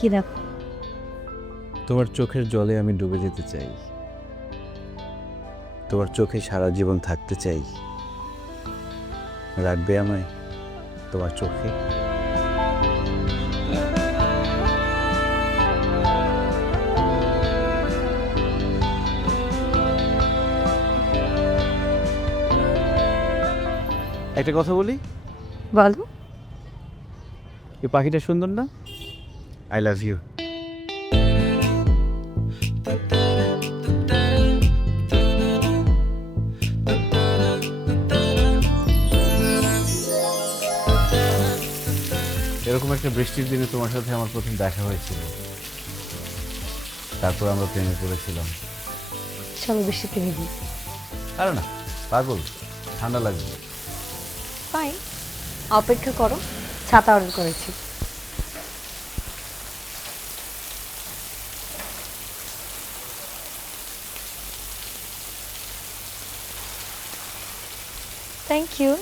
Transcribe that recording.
কি দেখো? তোমার চোখের জলে আমি ডুবে যেতে চাই, তোমার চোখে সারা জীবন থাকতে চাই। রাখবে আমায় তোমার চোখে? একটা কথা বলি, বলো। এই পাখিটা সুন্দর না? I love you. এরকম একটা বৃষ্টির দিনে তোমার সাথে আমার প্রথম দেখা হয়েছিল, তারপর আমরা প্রেমে পড়েছিলাম। চলো বৃষ্টিতে ভিজি। আরে না, পাগল, ঠান্ডা লাগবে। ফাইন, অপেক্ষা করো, ছাতা অর্ডার করেছি। Thank you.